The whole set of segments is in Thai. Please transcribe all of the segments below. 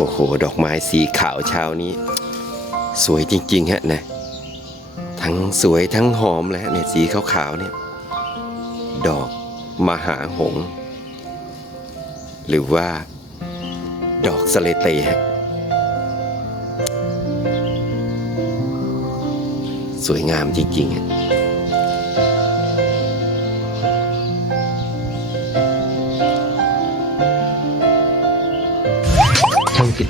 โอ้โห ดอกไม้สีขาวเช้านี้ สวยจริงๆฮะนะ ทั้งสวยทั้งหอมเลยฮะเนี่ยสีขาวๆเนี่ย ดอกมหาหง หรือว่า ดอกสเลเตฮะสวยงามจริงๆฮะ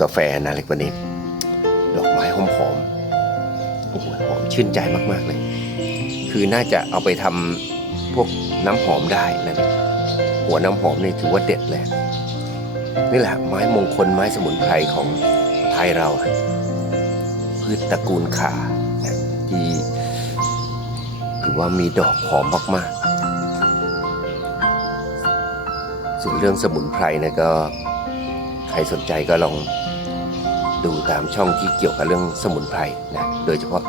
กาแฟนะเล็กวันนี้ ดอกไม้หอมๆโอ้โหหอมชื่นใจมากๆเลย คือน่าจะเอาไปทำพวกน้ำหอมได้นะหัวน้ำหอมนี่ถือว่าเด็ดเลยนี่แหละไม้มงคลไม้สมุนไพรของไทยเราพืชตระกูลข่าที่ถือว่ามีดอกหอมมากๆ ส่วนเรื่องสมุนไพรนะก็ใครสนใจก็ลอง ดูตามช่องที่เกี่ยวกับเรื่องสมุนไพรนะโดยเฉพาะ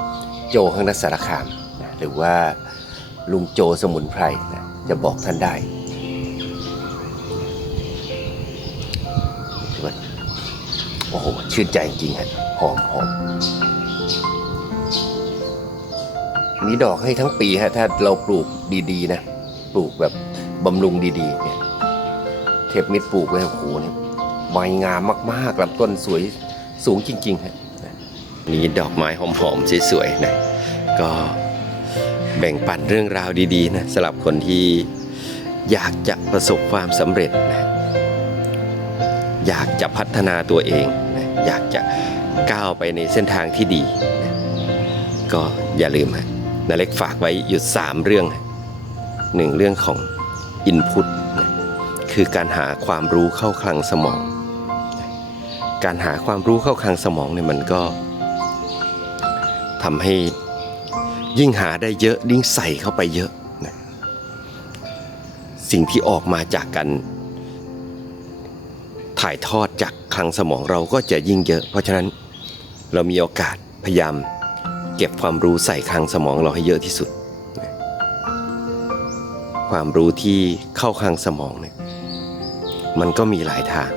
โจข้างนักสารคามนะหรือว่าลุงโจสมุนไพรนะจะบอกท่านได้โอ้โหชื่นใจจริงฮะหอมหอมมีดอกให้ทั้งปีฮะถ้าเราปลูกดีๆนะปลูกแบบบำรุงดีๆเนี่ยเทปมิดปลูกไว้โอ้โหเนี่ยใบงามมากๆลำต้นสวย สูงจริงๆฮะนี่ดอกไม้หอมๆสวยๆนะก็แบ่งปันเรื่องราวดีๆนะสำหรับคนที่อยากจะประสบความสำเร็จนะอยากจะพัฒนาตัวเองนะอยากจะก้าวไปในเส้นทางที่ดีนะก็อย่าลืมฮะนาเล็กฝากไว้อยู่3เรื่องหนึ่งเรื่องของ Input นะคือการหาความรู้เข้าคลังสมอง การหาความรู้เข้าคลังสมองเนี่ยมันก็ทำให้ยิ่งหาได้เยอะยิ่งใส่เข้าไปเยอะนะสิ่งที่ออกมาจากการถ่ายทอดจากคลังสมองเราก็จะยิ่งเยอะ เพราะฉะนั้นเรามีโอกาสพยายาม เก็บความรู้ใส่คลังสมองเราให้เยอะที่สุด ความรู้ที่เข้าคลังสมองเนี่ยมันก็มีหลายทาง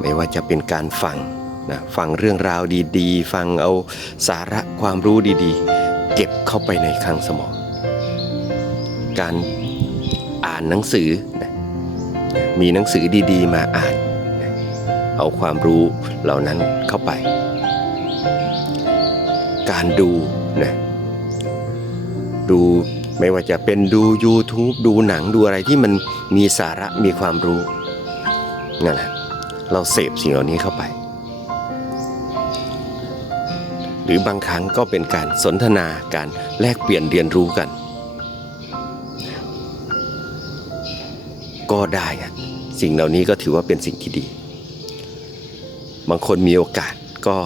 ไม่ว่าจะเป็นการฟังนะฟังเรื่องราวดีๆ ฟังเอาสาระความรู้ดีๆ เก็บเข้าไปในคลังสมอง การอ่านหนังสือนะมีหนังสือดีๆ มาอ่านนะเอาความรู้เหล่านั้นเข้าไป การดูนะดูไม่ว่าจะเป็นดู YouTube ดูหนังดูอะไรที่มันมีสาระมีความรู้นั่นแหละ เราเสพสิ่งเหล่านี้เข้าไป หรือบางครั้งก็เป็นการสนทนาการแลกเปลี่ยนเรียนรู้กัน ก็ได้สิ่งเหล่านี้ก็ถือว่าเป็นสิ่งที่ดี บางคนมีโอกาสก็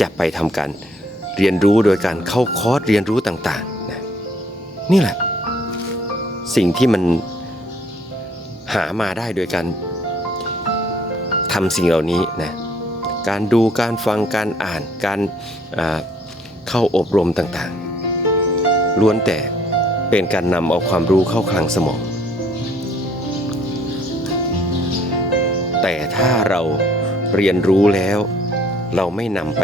จะไปทำการเรียนรู้โดยการเข้าคอร์สเรียนรู้ต่างๆนะนี่แหละ สิ่งที่มันหามาได้โดยการ ทำสิ่งเหล่านี้นะการดูการฟังการอ่านการเข้าอบรมต่างๆล้วนแต่เป็นการนำเอาความรู้เข้าคลังสมอง แต่ถ้าเราเรียนรู้แล้ว เราไม่นำไป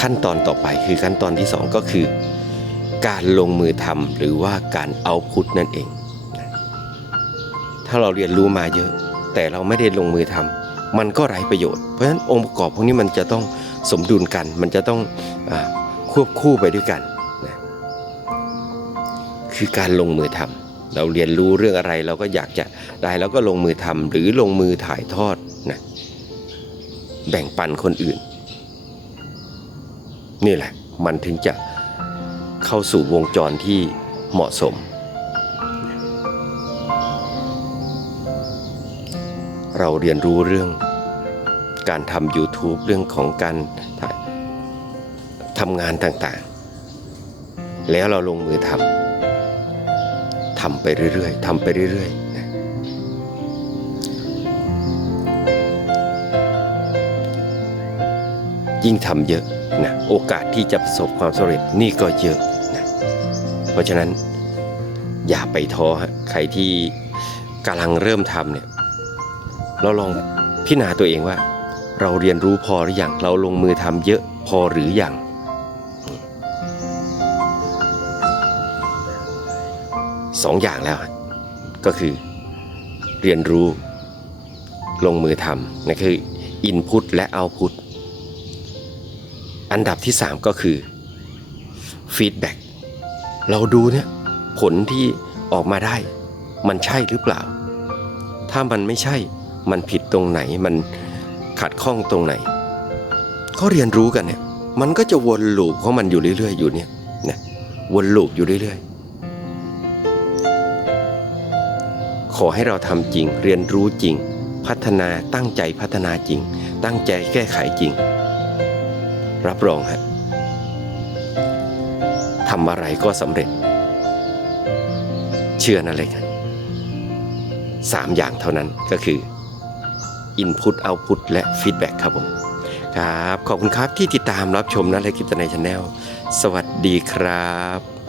ขั้นตอนต่อไปคือขั้นตอนที่สองก็คือ การลงมือทำหรือว่าการเอาพุทนั่นเอง ถ้าเราเรียนรู้มาเยอะ แต่เราไม่ได้ลงมือทำมันก็ไร้ประโยชน์ เพราะฉะนั้นองค์ประกอบพวกนี้มันจะต้องสมดุลกัน มันจะต้องอควบคู่ไปด้วยกันนะคือการลงมือทเราเรียนรู้เรื่องอะไรเราก็อยากจะได้แล้วก็ลงมือทำหรือลงมือถ่ายทอดนะแบ่งปันคนอื่น นี่แหละมันถึงจะเข้าสู่วงจรที่เหมาะสม เราเรียนรู้เรื่องการทำ YouTube เรื่องของการทำงานต่างๆ แล้วเราลงมือทำทำไปเรื่อยๆทำไปเรื่อยๆนะยิ่งทำเยอะนะโอกาสที่จะประสบความสำเร็จนี่ก็เยอะนะเพราะฉะนั้นอย่าไปท้อฮะใครที่กำลังเริ่มทำเนี่ย เราลองพิจารณาตัวเองว่า เราเรียนรู้พอหรืออยังเราลงมือทำเยอะพอหรืออยังสองอย่างแล้ว ก็คือ เรียนรู้ลงมือทำนั่นคือ Input และ Output อันดับที่ 3 ก็คือ Feedback เราดูเนี่ยผลที่ออกมาได้ มันใช่หรือเปล่า ถ้ามันไม่ใช่ มันผิดตรงไหนมันขัดข้องตรงไหนก็เรียนรู้กันเนี่ย มันก็จะวนลูปของมันอยู่เรื่อย ๆ อยู่เนี่ยนะวนลูปอยู่เรื่อย ๆ ขอให้เราทำจริง เรียนรู้จริง พัฒนาตั้งใจพัฒนาจริง ตั้งใจแก้ไขจริง รับรองฮะทำอะไรก็สำเร็จ เชื่อนั่นเลยครับสามอย่างเท่านั้นก็คือ Input Output และ Feedback ครับผมครับ ขอบคุณครับที่ติดตามรับชมนะและกิจในช n แนลสวัสดีครับ